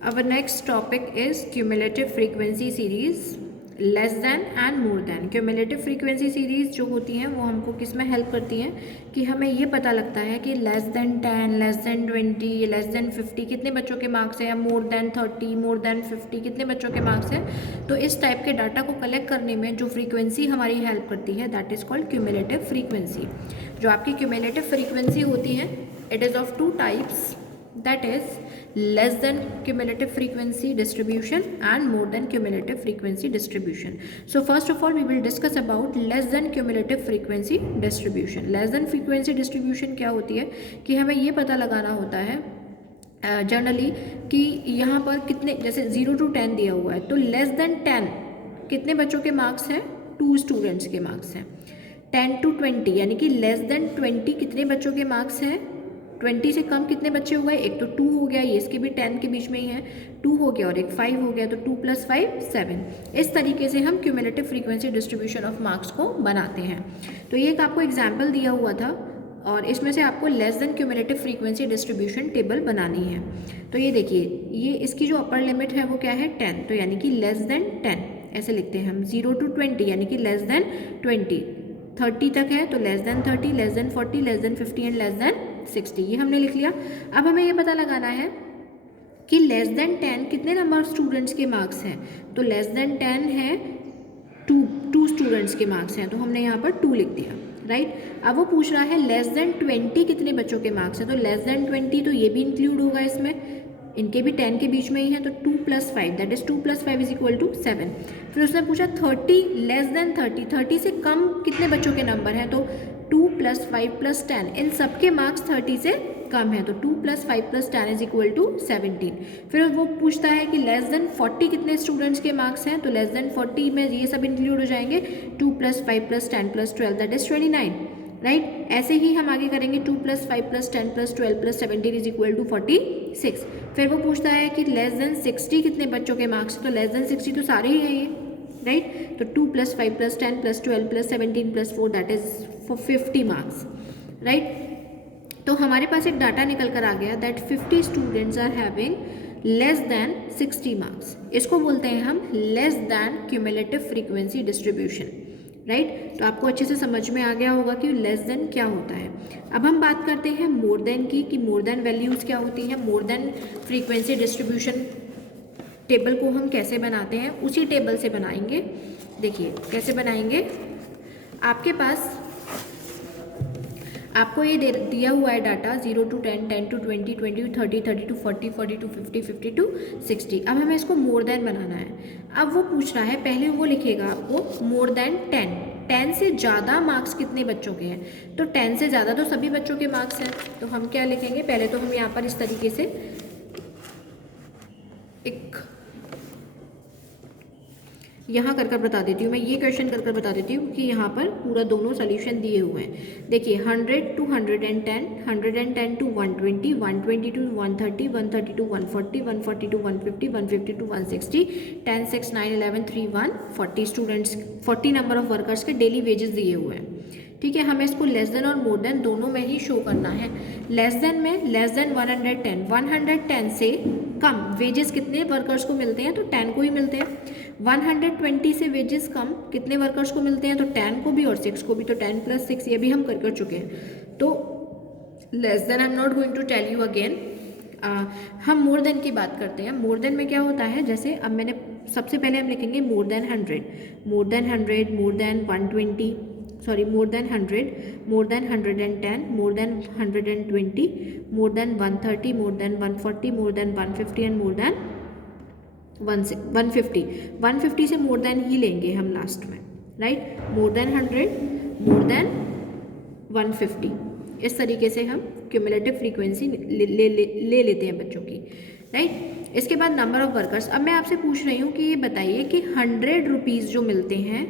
Our next topic is cumulative frequency series, less than and more then. Cumulative frequency series जो होती हैं वो हमको किस में हेल्प करती हैं कि हमें ये पता लगता है कि less than 10, less than 20, less than 50 कितने बच्चों के मार्क्स हैं, या मोर देन 30, मोर देन 50 कितने बच्चों के मार्क्स हैं। तो इस टाइप के डाटा को कलेक्ट करने में जो फ्रीक्वेंसी हमारी हेल्प करती है that is called cumulative frequency. जो आपकी क्यूमुलेटिव फ्रीक्वेंसी होती है it is of 2 types, that is less than cumulative frequency distribution and more than cumulative frequency distribution. So first of all we will discuss about less than cumulative frequency distribution. Less than frequency distribution क्या होती है कि हमें ये पता लगाना होता है जनरली कि यहाँ पर कितने, जैसे 0 to 10 दिया हुआ है तो लेस देन 10 कितने बच्चों के मार्क्स हैं, 2 स्टूडेंट्स के मार्क्स हैं। 10 to 20 यानी कि लेस देन 20 कितने बच्चों के मार्क्स हैं, 20 से कम कितने बच्चे हुए, एक तो 2 हो गया, ये इसके भी 10 के बीच में ही है, 2 हो गया और एक 5 हो गया, तो 2 + 5 7। इस तरीके से हम cumulative frequency distribution of marks को बनाते हैं। तो ये एक आपको एग्जाम्पल दिया हुआ था और इसमें से आपको less than cumulative frequency distribution table बनानी है। तो ये देखिए, ये इसकी जो अपर लिमिट है वो क्या है 10, तो यानी कि लेस देन 10 ऐसे लिखते हैं हम। 0 to 20 यानी कि लेस देन 20, 30 तक है तो less then 30, less than 40, less than 50 and less than 60, ये हमने लिख लिया। अब हमें ये पता लगाना है कि लेस देन 10 कितने नंबर ऑफ स्टूडेंट्स के मार्क्स हैं, तो लेस देन 10 है 2 स्टूडेंट्स के मार्क्स हैं, तो हमने यहाँ पर 2 लिख दिया, राइट। अब वो पूछ रहा है लेस देन 20 कितने बच्चों के मार्क्स हैं, तो लेस देन 20 तो ये भी इंक्लूड होगा इसमें, इनके भी 10 के बीच में ही है, तो 2 + 5 दैट इज 2 + 5 = 7। फिर उसने पूछा 30 लेस देन 30, 30 से कम कितने बच्चों के नंबर हैं, तो 2 + 5 + 10, इन सब के मार्क्स 30 से कम है, तो 2 + 5 + 10 = 17। फिर वो पूछता है कि लेस देन 40 कितने स्टूडेंट्स के मार्क्स हैं, तो लेस देन 40 में ये सब इंक्लूड हो जाएंगे, 2 + 5 + 10 + 12 दैट इज 29, राइट। ऐसे ही हम आगे करेंगे, 2 + 5 + 10 + 12 + 17 = 46। फिर वो पूछता है कि लेस देन 60 कितने बच्चों के मार्क्स, तो लेस देन 60 तो सारे ही हैं ये, राइट। तो 2 + 5 + 10 + 12 + 17 + 4 दैट इज 50 मार्क्स, राइट। तो हमारे पास एक डाटा निकल कर आ गया that 50 students are having less than 60 marks. इसको बोलते हैं हम less than cumulative frequency distribution, right. तो आपको अच्छे से समझ में आ गया होगा कि लेस देन क्या होता है। अब हम बात करते हैं मोर देन की, कि मोर देन वैल्यूज़ क्या होती हैं। मोर देन फ्रीक्वेंसी डिस्ट्रीब्यूशन टेबल को हम कैसे बनाते हैं, उसी टेबल से बनाएंगे। देखिए कैसे बनाएंगे, आपके पास आपको ये दिया हुआ है data 0 to 10, 10 to 20, 20 to 30, 30 to 40, 40 to 50, 50 to 60। अब हमें इसको मोर देन बनाना है। अब वो पूछ रहा है, पहले वो लिखेगा आपको मोर देन 10, 10 से ज़्यादा मार्क्स कितने बच्चों के हैं, तो 10 से ज़्यादा तो सभी बच्चों के मार्क्स हैं, तो हम क्या लिखेंगे, पहले तो हम यहाँ पर इस तरीके से एक यहाँ कर बता देती हूँ, मैं ये क्वेश्चन कर बता देती हूँ कि यहाँ पर पूरा दोनों सोल्यूशन दिए हुए हैं। देखिए 100 to 110, 110 to 120, 120 to 130, 130 to 140, 140 to 150, 150 to 160, 10, 6, 9, 11, 3, 1, 40 students, 40 number of workers के डेली वेजेस दिए हुए हैं, ठीक है। हमें इसको लेस देन और मोर देन दोनों में ही शो करना है। लेस देन में लेस देन 110, 110 से कम वेजेस कितने वर्कर्स को मिलते हैं, तो 10 को ही मिलते हैं। 120 से वेजेस कम कितने वर्कर्स को मिलते हैं, तो 10 को भी और 6 को भी, तो 10 + 6 ये भी हम कर चुके हैं। तो less than I am not going to tell you again. हम मोर देन की बात करते हैं। मोर देन में क्या होता है, जैसे अब मैंने सबसे पहले हम लिखेंगे more than 100, more than 100, more than 120, sorry more than 100, more than 110, more than 120, more than 130, more than 140, more than 150 and more then 150। 150 से मोर देन ही लेंगे हम लास्ट में, right. More than 100, more than 150, इस तरीके से हम cumulative frequency ले लेते हैं बच्चों की, राइट। इसके बाद नंबर ऑफ वर्कर्स। अब मैं आपसे पूछ रही हूँ कि ये बताइए कि 100 रुपीज़ जो मिलते हैं,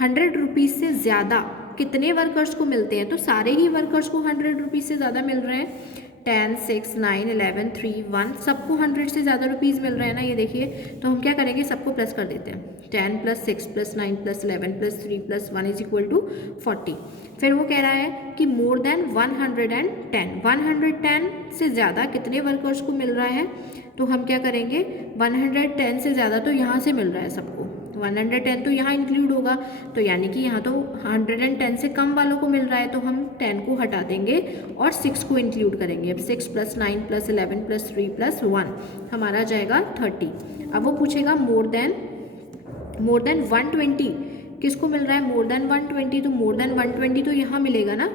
100 रुपीज़ से ज़्यादा कितने वर्कर्स को मिलते हैं, तो सारे ही वर्कर्स को 100 रुपीज़ से ज़्यादा मिल रहे हैं। 10, 6, 9, 11, 3, 1 सबको 100 से ज़्यादा रुपीज़ मिल रहे हैं ना, ये देखिए। तो हम क्या करेंगे, सबको प्लस कर देते हैं, 10 + 6 + 9 + 11 + 3 + 1 = 40। फिर वो कह रहा है कि मोर देन 110, 110 से ज़्यादा कितने वर्कर्स को मिल रहा है, तो हम क्या करेंगे, 110 से ज़्यादा तो यहाँ से मिल रहा है सबको, 110 तो यहाँ इंक्लूड होगा, तो यानी कि यहाँ तो 110 से कम वालों को मिल रहा है, तो हम 10 को हटा देंगे और 6 को इंक्लूड करेंगे। अब 6 + 9 + 11 + 3 + 1 हमारा जाएगा 30। अब वो पूछेगा मोर देन 120 किसको मिल रहा है, मोर देन 120, तो मोर देन 120 तो यहाँ मिलेगा ना,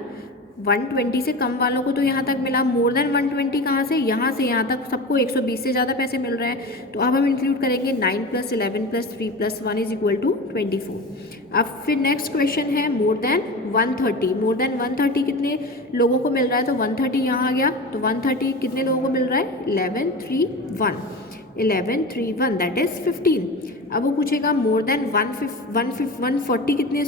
120 से कम वालों को तो यहाँ तक मिला, मोर देन 120 कहाँ से, यहाँ से यहाँ तक सबको 120 से ज़्यादा पैसे मिल रहे हैं। तो अब हम इंक्लूड करेंगे 9 + 11 + 3 + 1 = 24। अब फिर नेक्स्ट क्वेश्चन है मोर देन 130। मोर देन 130 कितने लोगों को मिल रहा है, तो 130 यहाँ आ गया, तो 130 कितने लोगों को मिल रहा है, 1131 दैट इज़ 15। अब वो पूछेगा मोर देन 140 कितने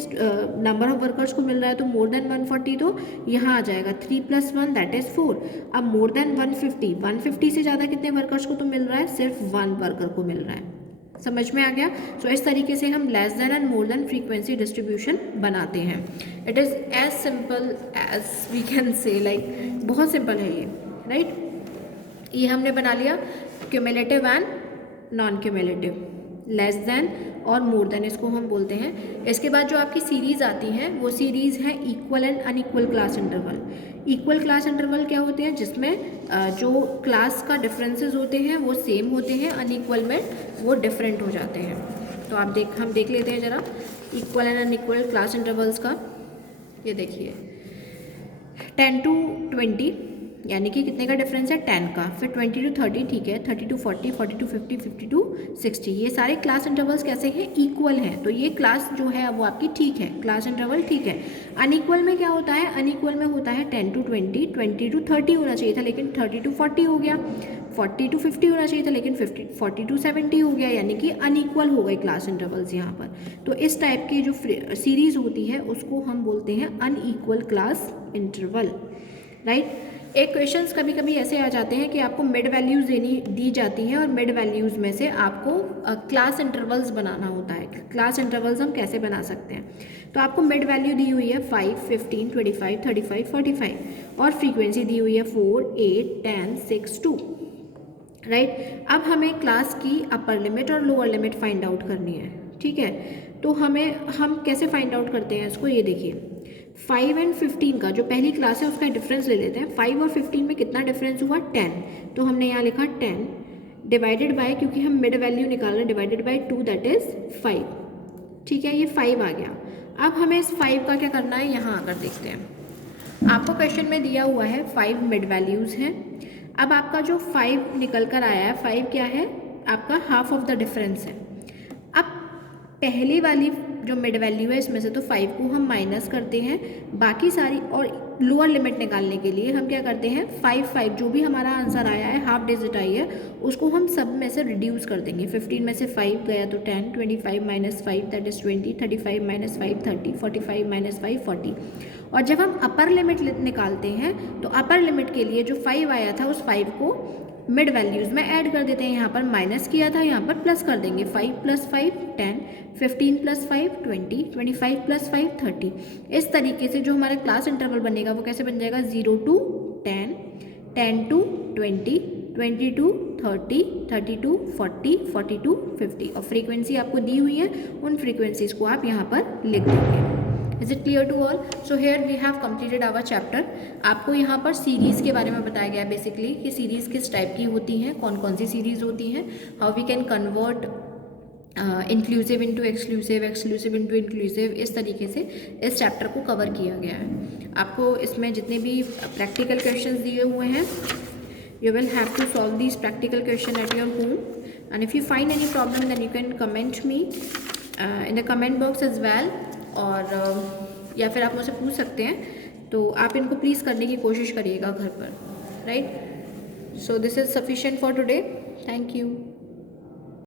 नंबर ऑफ वर्कर्स को मिल रहा है, तो मोर देन 140 तो यहाँ आ जाएगा 3 + 1 दैट इज़ 4। अब मोर देन 150 से ज़्यादा कितने वर्कर्स को तो मिल रहा है, सिर्फ 1 वर्कर को मिल रहा है। समझ में आ गया। सो इस तरीके से हम less than and more than frequency distribution बनाते हैं। It is as simple as we can say, like बहुत सिंपल है ये, राइट। ये हमने बना लिया cumulative and non cumulative, less than और मोर देन इसको हम बोलते हैं। इसके बाद जो आपकी सीरीज़ आती हैं वो सीरीज़ है equal and unequal class interval. Equal class interval क्या होते हैं, जिसमें जो क्लास का डिफरेंसेस होते हैं वो सेम होते हैं, अनइक्वल में वो डिफरेंट हो जाते हैं। तो हम देख लेते हैं ज़रा equal and unequal class intervals का। ये देखिए 10 to 20 यानी कि कितने का डिफरेंस है, 10 का। फिर 20 to 30 ठीक है, 30 to 40, 40 to 50, 50 to 60। ये सारे क्लास इंटरवल्स कैसे हैं, इक्वल हैं, तो ये क्लास जो है वो आपकी ठीक है, क्लास इंटरवल ठीक है। अनइक्वल में क्या होता है, अनइक्वल में होता है 10 to 20, 20 to 30 होना चाहिए था लेकिन 30 to 40 हो गया, 40 to 50 होना चाहिए था लेकिन 40 to 70 हो गया, यानी कि अनइक्वल हो गए क्लास इंटरवल्स यहाँ पर। तो इस टाइप की जो सीरीज़ होती है उसको हम बोलते हैं अनइक्वल क्लास इंटरवल, राइट। एक क्वेश्चंस कभी कभी ऐसे आ जाते हैं कि आपको मिड वैल्यूज़ दी जाती हैं और मिड वैल्यूज़ में से आपको क्लास इंटरवल्स बनाना होता है। क्लास इंटरवल्स हम कैसे बना सकते हैं, तो आपको मिड वैल्यू दी हुई है 5, 15, 25, 35, 45 और फ्रीक्वेंसी दी हुई है 4, 8, 10, 6, 2, राइट। अब हमें क्लास की अपर लिमिट और लोअर लिमिट फाइंड आउट करनी है, ठीक है। तो हम कैसे फाइंड आउट करते हैं इसको, ये देखिए 5 और 15 का जो पहली क्लास है उसका डिफरेंस ले लेते हैं। 5 और 15 में कितना डिफरेंस हुआ, 10, तो हमने यहाँ लिखा 10 डिवाइडेड बाय, क्योंकि हम मिड वैल्यू निकाल रहे हैं, डिवाइडेड बाय 2 दैट इज़ 5, ठीक है। ये 5 आ गया। अब हमें इस 5 का क्या करना है, यहाँ आकर देखते हैं। आपको क्वेश्चन में दिया हुआ है 5 मिड वैल्यूज़ हैं। अब आपका जो 5 निकल कर आया है, 5 क्या है, आपका हाफ ऑफ द डिफरेंस है। अब पहली वाली जो मिड वैल्यू है इसमें से तो 5 को हम माइनस करते हैं, बाकी सारी और लोअर लिमिट निकालने के लिए हम क्या करते हैं 5 जो भी हमारा आंसर आया है, हाफ डिजिट आई है, उसको हम सब में से रिड्यूस कर देंगे। 15 में से 5 गया तो 10, 25 - 5 दैट इज़ 20, 35 - 5 30, 45 - 5 40। और जब हम अपर लिमिट निकालते हैं तो अपर लिमिट के लिए जो 5 आया था उस 5 को मिड वैल्यूज़ में ऐड कर देते हैं। यहाँ पर माइनस किया था, यहाँ पर प्लस कर देंगे। 5 + 5 10, 15 + 5 20, 25 + 5 30। इस तरीके से जो हमारा क्लास इंटरवल बनेगा वो कैसे बन जाएगा, 0 to 10, 10 to 20, 20 to 30, 30 to 40, 40 to 50। और फ्रीक्वेंसी आपको दी हुई है, उन फ्रीक्वेंसीज को आप यहाँ पर लिख देंगे। Is it clear to all? So here we have completed our chapter. आपको यहाँ पर सीरीज़ के बारे में बताया गया है बेसिकली कि सीरीज़ किस टाइप की होती हैं, कौन कौन सी सीरीज़ होती हैं, how we can convert inclusive into exclusive, exclusive into inclusive. इस तरीके से इस चैप्टर को कवर किया गया है। आपको इसमें जितने भी प्रैक्टिकल क्वेश्चन दिए हुए हैं, you will have to solve these practical question at your home, and if you find any problem then you can comment me in the comment box as well, और या फिर आप मुझसे पूछ सकते हैं, तो आप इनको प्लीज़ करने की कोशिश करिएगा घर पर, right. So this is sufficient for today, thank you.